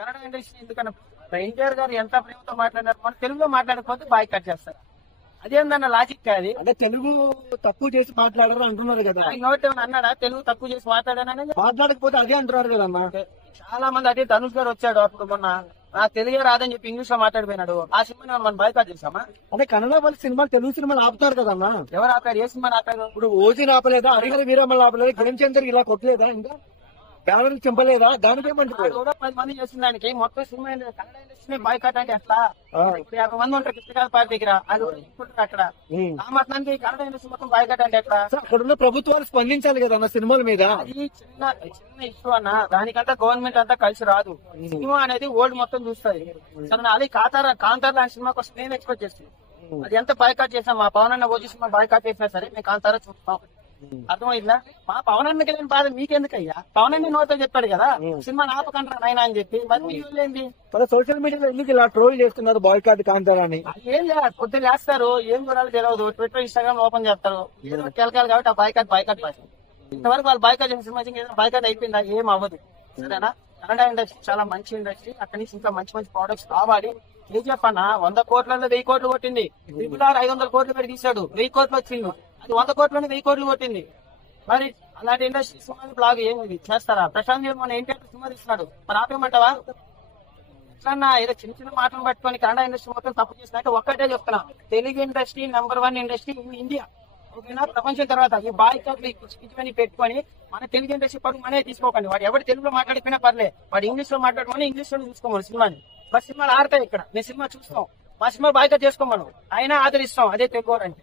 Kannada industry ఎందుకన్నా ఎన్టీఆర్ గారు ఎంత ప్రేమతో మాట్లాడారు, మన తెలుగులో మాట్లాడకపోతే బాయ్ కట్ చేస్తారు. అదేందన్న లాజిక్ అది. అంటే తెలుగు తక్కువ చేసి మాట్లాడారు అంటున్నారు కదా, ఇంకోటి ఏమైనా అన్నాడా తెలుగు తక్కువ చేసి మాట్లాడానని? మాట్లాడకపోతే అదే అంటున్నారు కదమ్మా. చాలా మంది అదే ధనుష్ గారు వచ్చాడు అప్పుడు మొన్న, నాకు తెలుగే రాదని చెప్పి ఇంగ్లీష్ లో మాట్లాడిపోయినాడు. ఆ సినిమా మనం బాయ్కాట్ చేసామా? అంటే కన్నడ వాళ్ళ సినిమాలు తెలుగు సినిమాలు ఆపుతారు కదమ్మా. ఎవరు ఆపారు? ఏ సినిమా ఆపారు? ఇప్పుడు ఓజీ ఆపలేదా, హరిహర వీరమ్మలు ఆపలేదా, గేమ్ చందర్ ఇలా కొట్టలేదా, ఇంకా ఎవరికి చెంపలేదా? దానికి ఏమంటారు? కూడా 10 మంది చేసిన దానికి మొత్తం సినిమా కన్నడ ఇండస్ట్రీ బాయ్కాట్ అంటే ఎట్లా? ఇప్పుడు 50 మంది ఉంటారు కృష్ణకాంత్ పార్టీ దగ్గర, అది కూడా అక్కడ ఆ మొత్తానికి కన్నడ ఇండస్ట్రీ మొత్తం బాయ్కాట్ అంటే ఎట్లా? అక్కడున్న ప్రభుత్వాలు స్పందించాలి కదన్న సినిమాల మీద. అది చిన్న ఇష్యూ అన్న, దానికంతా గవర్నమెంట్ అంతా కలిసి రాదు. సినిమా అనేది ఓల్డ్ మొత్తం చూస్తుంది. సరే అది కాంతార లాంటి సినిమా కోసం నేను ఎక్స్పెక్ట్ చేస్తాను. అది ఎంత బాయ్కాట్ చేసినా, మా పవన్ అన్న ఓజీ సినిమా బాయ్కాట్ చేసినా సరే మేము కాంతారా చూస్తాం. అర్థమైందా? మా పవన్ అన్నకి లేని బాధ మీకెందుకయ్యా? పవన్ అన్ని నోతో చెప్పాడు కదా సినిమా ఆపకంటారా నాయన అని చెప్పి, మరి మీరేంటి సోషల్ మీడియాలో ఎందుకు ఇలా ట్రోల్ చేస్తున్నారు బాయ్కాట్ కాంతారాని? ఏం చేయాలి? పొద్దున్న చేస్తారు, ఏం చూడాలి తెలియదు, ట్విట్టర్ ఇన్స్టాగ్రామ్ ఓపెన్ చేస్తారు, ఏదో కెలకాలి కాబట్టి ఆ బాయ్కాట్ భాష. ఇంతవరకు వాళ్ళు బాయ్కాట్ చేసిన సినిమా బాయ్కాట్ అయిపోయిందా? ఏం అవ్వదు. సరేనా? కన్నడ ఇండస్ట్రీ చాలా మంచి ఇండస్ట్రీ, అక్కడి నుంచి ఇంకా మంచి మంచి ప్రొడక్ట్స్ కావాలి. కేజీఎఫ్ అన్న 100 కోట్లలో 1000 కోట్లు కొట్టింది. 500 కోట్లు పెట్టి తీశాడు, 1000 కోట్లు వచ్చింది. అది 100 కోట్లని 1000 కోట్లు కొట్టింది. మరి అలాంటి ఇండస్ట్రీ సినిమా బ్లాగ్ ఏమి చేస్తారా? ప్రశాంత్ నీల్ మన ఎన్టీఆర్ సినిమా తీస్తున్నాడు, మరి ఆపేయమంటావా? ఎట్లన్నా ఏదో చిన్న చిన్న మాటలు పట్టుకొని కన్నడ ఇండస్ట్రీ మొత్తం తప్పు చేసినట్టు ఒక్కటే చెప్తున్నా, Telugu industry #1 industry in India. ఓకేనా? ప్రపంచం తర్వాత ఈ బాయ్కాట్లు పిచ్చివని పెట్టుకొని మన తెలుగు ఇండస్ట్రీ పడుకు మనే తీసుకోకండి. వాడు ఎవరు తెలుగులో మాట్లాడిపోయినా పర్లే, వాడు ఇంగ్లీష్ లో మాట్లాడుకొని ఇంగ్లీష్ లో చూసుకోమని సినిమాని. బస్ సినిమాలు ఆడతాయి ఇక్కడ, మేము సినిమా చూస్తాం, మా సినిమా బాయ్కాట్ చేసుకోమను, అయినా ఆదరిస్తాం. అదే తెలుగు అంటే.